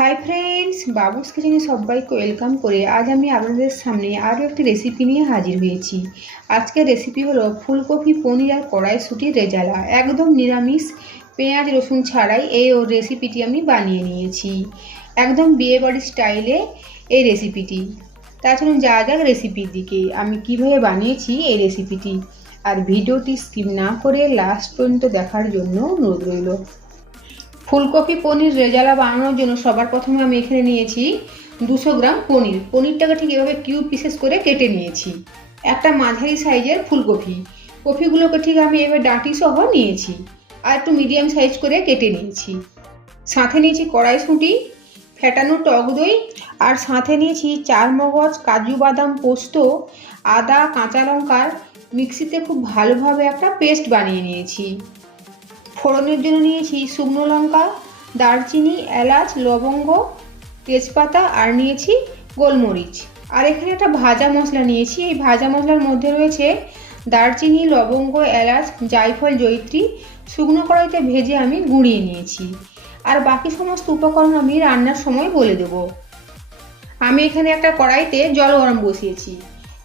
Hi friends, বাবুস কিচেনে সবাইকে welcome করে আজ আমি আপনাদের সামনে আরও একটি রেসিপি নিয়ে হাজির হয়েছি। আজকের রেসিপি হলো ফুলকপি পনির আর কড়াইশুঁটির রেজালা। একদম নিরামিষ, পেঁয়াজ রসুন ছাড়াই এই রেসিপিটি আমি বানিয়ে নিয়েছি। একদম বিয়েবাড়ির স্টাইলে এই রেসিপিটি। তাছাড়া যা যাক রেসিপির দিকে আমি কিভাবে বানিয়েছি এই রেসিপিটি, আর ভিডিওটি স্কিপ না করে লাস্ট পর্যন্ত দেখার জন্য অনুরোধ রইল। ফুলকপি পনির রেজালা বানানোর জন্য সবার প্রথমে আমি এখানে নিয়েছি 200 গ্রাম পনির। পনিরটাকে ঠিক এভাবে কিউব পিসেস করে কেটে নিয়েছি। একটা মাঝারি সাইজের ফুলকপি, কপিগুলোকে ঠিক আমি এভাবে ডাঁটি সহ নিয়েছি, আর একটু মিডিয়াম সাইজ করে কেটে নিয়েছি। সাথে নিয়েছি কড়াইশুঁটি, ফেটানো টক দই, আর সাথে নিয়েছি চারমগজ, কাজু বাদাম, পোস্ত, আদা, কাঁচা লঙ্কার মিক্সিতে খুব ভালোভাবে একটা পেস্ট বানিয়ে নিয়েছি। ফোড়নের জন্য নিয়েছি শুকনো লঙ্কা, দারচিনি, এলাচ, লবঙ্গ, তেজপাতা, আর নিয়েছি গোলমরিচ। আর এখানে একটা ভাজা মশলা নিয়েছি। এই ভাজা মশলার মধ্যে রয়েছে দারচিনি, লবঙ্গ, এলাচ, জায়ফল, জয়িত্রী শুকনো কড়াইতে ভেজে আমি গুঁড়িয়ে নিয়েছি। আর বাকি সমস্ত উপকরণ আমি রান্নার সময় বলে দেব। আমি এখানে একটা কড়াইতে জল গরম বসিয়েছি।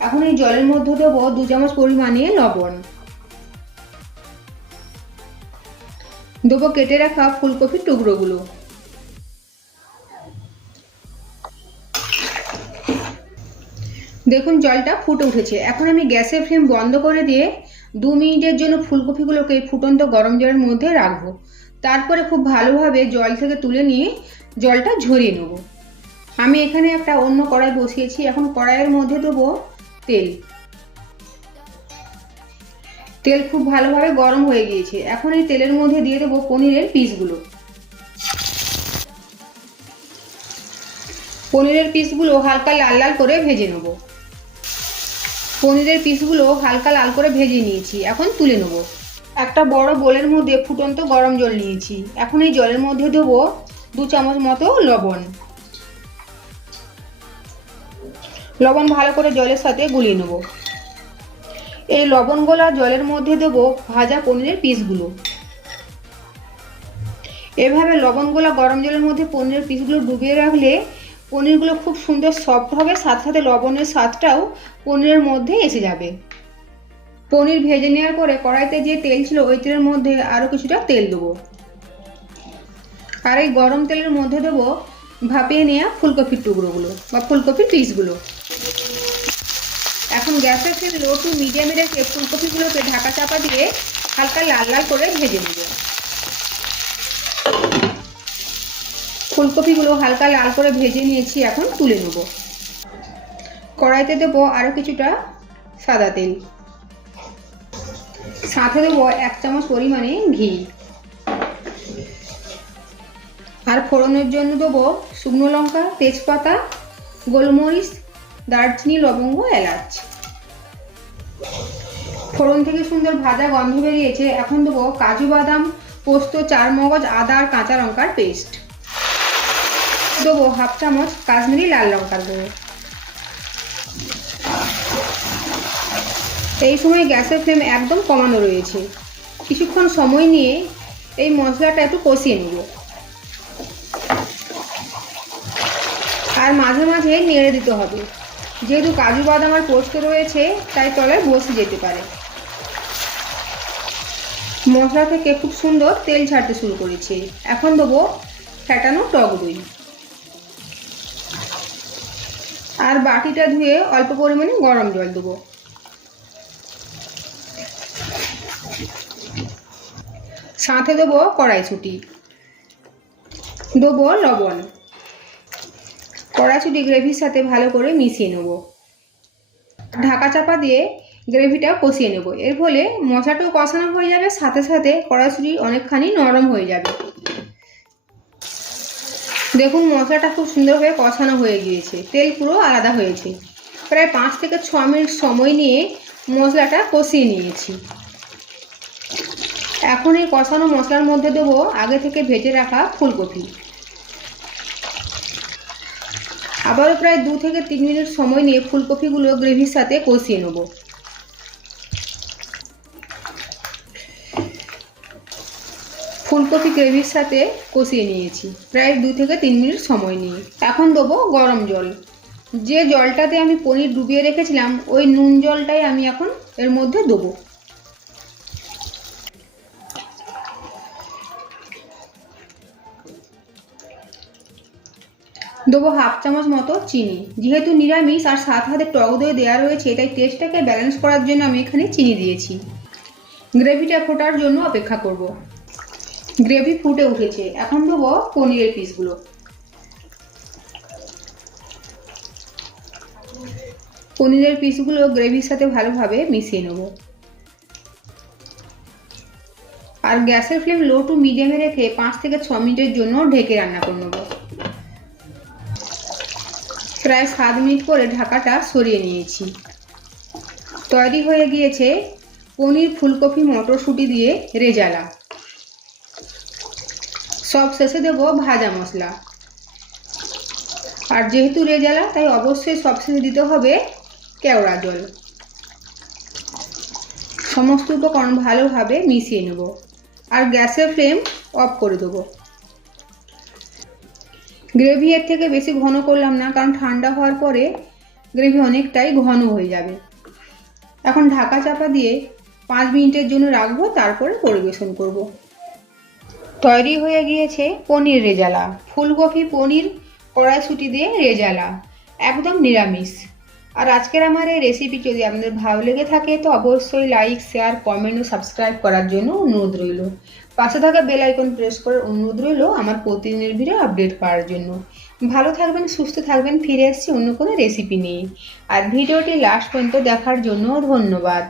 এখন এই জলের মধ্যে দেবো 2 চামচ পরিমাণে লবণ, দেবো কেটে রাখা ফুলকপির টুকরোগুলো। দেখুন জলটা ফুটে উঠেছে। এখন আমি গ্যাসের ফ্লেম বন্ধ করে দিয়ে 2 মিনিটের জন্য ফুলকপিগুলোকে ফুটন্ত গরম জলের মধ্যে রাখবো। তারপরে খুব ভালোভাবে জল থেকে তুলে নিয়ে জলটা ঝরিয়ে নেব। আমি এখানে একটা অন্য কড়াই বসিয়েছি। এখন কড়াইয়ের মধ্যে দেবো তেল। তেল খুব ভালোভাবে গরম হয়ে গিয়েছে। এখন এই তেলের মধ্যে দিয়ে দেবো পনিরের পিসগুলো। পনিরের পিসগুলো হালকা লাল লাল করে ভেজে নেব। পনিরের পিসগুলো হালকা লাল করে ভেজে নিয়েছি, এখন তুলে নেব। একটা বড় বোলের মধ্যে ফুটন্ত গরম জল নিয়েছি। এখন এই জলের মধ্যে দেবো 2 চামচ মতো লবণ। লবণ ভালো করে জলের সাথে গুলিয়ে নেব। এই লবণ গোলা জলের মধ্যে দেবো ভাজা পনিরের পিসগুলো। এভাবে লবণ গোলা গরম জলের মধ্যে পনিরের পিসগুলো ডুবিয়ে রাখলে পনিরগুলো খুব সুন্দর সফট হবে, সাথে সাথে লবণের স্বাদটাও পনিরের মধ্যে এসে যাবে। পনির ভেজে নেওয়ার পরে কড়াইতে যে তেল ছিল ওই তেলের মধ্যে আরও কিছুটা তেল দেবো, আর এই গরম তেলের মধ্যে দেবো ভাপিয়ে নেওয়া ফুলকপির টুকরোগুলো বা ফুলকপির পিসগুলো। এখন গ্যাসের ফ্লেম লো টু মিডিয়ামে রেখে ফুলকপিগুলোকে ঢাকা চাপা দিয়ে হালকা লাল লাল করে ভেজে নেব। ফুলকপিগুলো হালকা লাল করে ভেজে নিয়েছি, এখন তুলে নেব। কড়াইতে দেবো আরও কিছুটা সাদা তেল, সাথে দেবো 1 চামচ পরিমাণে ঘি, আর ফোড়নের জন্য দেবো শুকনো লঙ্কা, তেজপাতা, গোলমরিচ, দারচিনি, লবঙ্গ, এলাচ। ফোড়ন থেকে সুন্দর ভাজা গন্ধ বেরিয়েছে। এখন দেবো কাজু বাদাম, পোস্ত, চারমগজ, আদা আর কাঁচা লঙ্কার পেস্ট। দেবো 1/2 চামচ কাশ্মীরি লাল লঙ্কার গুঁড়ো। এই সময় গ্যাসের ফ্লেম একদম কমানো রয়েছে। কিছুক্ষণ সময় নিয়ে এই মশলাটা একটু কষিয়ে নেব, আর মাঝে মাঝে নেড়ে দিতে হবে। যেহেতু কাজু বাদাম আর পোস্ত রয়েছে তাই তলায় বসে যেতে পারে। মশলা থেকে খুব সুন্দর তেল ছাড়তে শুরু করেছে। এখন দেবো ফেটানো টক দই, আর বাটিটা ধুয়ে অল্প পরিমাণে গরম জল দেবো। সাথে দেবো কড়াইশুঁটি, দেবো লবণ। কড়াইশুঁটি গ্রেভির সাথে ভালো করে মিশিয়ে নেব। ঢাকা চাপা দিয়ে গ্রেভিটা কষিয়ে নেব। এর ফলে মশলাটাও কষানো হয়ে যাবে, সাথে সাথে কড়াইশুঁটি অনেকখানি নরম হয়ে যাবে। দেখুন মশলাটা খুব সুন্দরভাবে কষানো হয়ে গিয়েছে, তেল পুরো আলাদা হয়েছে। প্রায় 5 থেকে 6 মিনিট সময় নিয়ে মশলাটা কষিয়ে নিয়েছি। এখন এই কষানো মশলার মধ্যে দেবো আগে থেকে ভেজে রাখা ফুলকপি। আবারও প্রায় 2 থেকে 3 মিনিট সময় নিয়ে ফুলকপিগুলো গ্রেভির সাথে কষিয়ে নেব। ফুলকপি গ্রেভির সাথে কষিয়ে নিয়েছি প্রায় 2 থেকে 3 মিনিট সময় নিয়ে। এখন দেবো গরম জল। যে জলটাতে আমি পনির ডুবিয়ে রেখেছিলাম ওই নুন জলটাই আমি এখন এর মধ্যে দেবো। দেবো হাফ চামচ মতো চিনি। যেহেতু নিরামিষ আর সাথে টক দই দেওয়া রয়েছে তাই টেস্টটাকে ব্যালেন্স করার জন্য আমি এখানে চিনি দিয়েছি। গ্রেভিটা ফোটার জন্য অপেক্ষা করব। গ্রেভি ফুটে উঠেছে, এখন দেবো পনিরের পিসগুলো। পনিরের পিসগুলো গ্রেভির সাথে ভালোভাবে মিশিয়ে নেব আর গ্যাসের ফ্লেম লো টু মিডিয়ামে রেখে 5 থেকে 6 মিনিটের জন্য ঢেকে রান্না করে নেব। প্রায় 7 মিনিট পরে ঢাকাটা সরিয়ে নিয়েছি। তৈরি হয়ে গিয়েছে পনির ফুলকপি মটরশুঁটি দিয়ে রেজালা। সব শেষে দেব ভাজা মশলা। আর যেহেতু রেজালা তাই অবশ্যই সব শেষে দিতে হবে কেওড়া জল। সমস্ত উপকরণ ভালোভাবে মিশিয়ে নেব আর গ্যাসের ফ্লেম অফ করে দেবো। গ্রেভি এর থেকে বেশি ঘন করলাম না, কারণ ঠান্ডা হওয়ার পরে গ্রেভি অনেকটাই ঘন হয়ে যাবে। এখন ঢাকা চাপা দিয়ে 5 মিনিটের জন্য রাখবো, তারপরে পরিবেশন করব। তৈরি হয়ে গিয়েছে পনির রেজালা। ফুলকপি পনির কড়াইশুঁটি দিয়ে রেজালা, একদম নিরামিষ। আর আজকের আমার এই রেসিপি যদি আপনাদের ভালো লেগে থাকে তো অবশ্যই লাইক, শেয়ার, কমেন্ট ও সাবস্ক্রাইব করার জন্য অনুরোধ রইল। পাশে থাকা বেল আইকন প্রেস করার অনুরোধ রইল আমার প্রতিদিনের ভিডিও আপডেট পাওয়ার জন্য। ভালো থাকবেন, সুস্থ থাকবেন। ফিরে আসছি অন্য কোনো রেসিপি নিয়ে। আর ভিডিওটি লাস্ট পর্যন্ত দেখার জন্য ধন্যবাদ।